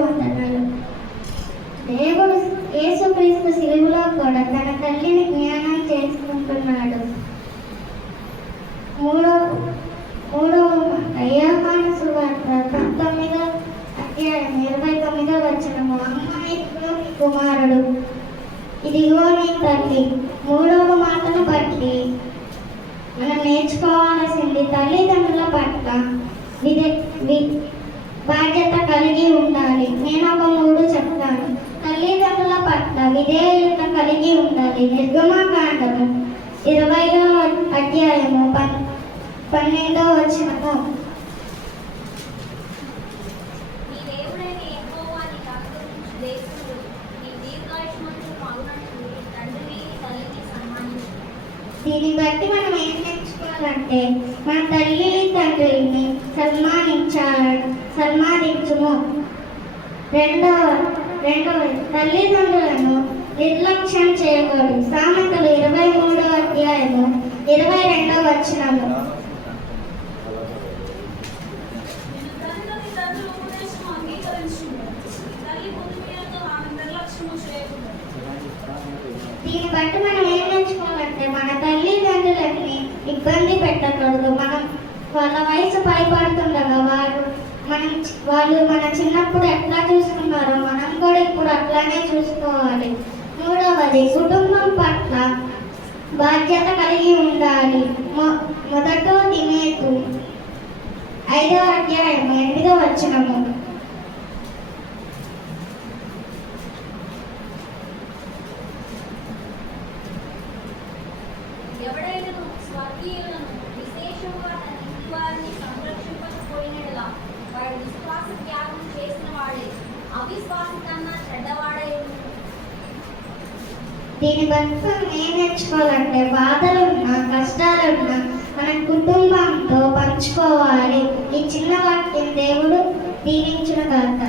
వందనాలకు వందనాలు. దేవుడు యేసుక్రీస్తు సిలువలో కూడా తన తల్లిని జ్ఞానం చేసుకుంటున్నాడు. మూడవ యోహాను సువార్త 19:29 అమ్మాయి కుమారుడు, ఇదిగో నీ తల్లి. మూడవ మాటను బట్టి మనం నేర్చుకోవాల్సింది తల్లిదండ్రుల పట్ల బాధ్యత కలిగి ఉండాలి. నేను ఒక 3 చెప్తాను. తల్లిదండ్రుల పట్ల విధేయత కలిగి ఉండాలి. నిర్గమకాండము 20వ అధ్యాయము 12వ వచనము. దీన్ని బట్టి మనం ఏం నేర్చుకోవాలంటే మన తల్లి తండ్రిని సన్మానించుము. రెండవది తల్లిదండ్రులను నిర్లక్ష్యం చేయకూడదు. సామెతలు 23వ అధ్యాయము 22వ వచనము. దీన్ని బట్టి మనం ఏం నేర్చుకోవాలంటే మన తల్లిదండ్రులని ఇబ్బంది పెట్టకూడదు. మనం వాళ్ళ వయసు పైపడుతుండగా వాళ్ళు మన చిన్నప్పుడు ఎట్లా చూసుకున్నారో మనం కూడా ఇప్పుడు అట్లానే చూసుకోవాలి. మూడవది కుటుంబం పట్ల బాధ్యత కలిగి ఉండాలి. మొదట తినేకు 5వ అధ్యాయం 8వ వచనము. ఎవడైనను స్వర్గీయులను విశేషముగా తన ఇంటి వారిని సంరక్షింపకపోయినలా వాడు విశ్వాస త్యాగం చేసిన వాడే అవిశ్వాసం కన్నా చెడ్డవాడై. దీని బట్టి ఏం నేర్చుకోవాలంటే బాధలున్నా కష్టాలున్నా మన కుటుంబంతో పంచుకోవాలి. ఈ చిన్న వాక్యం దేవుడు దీవించును గాక.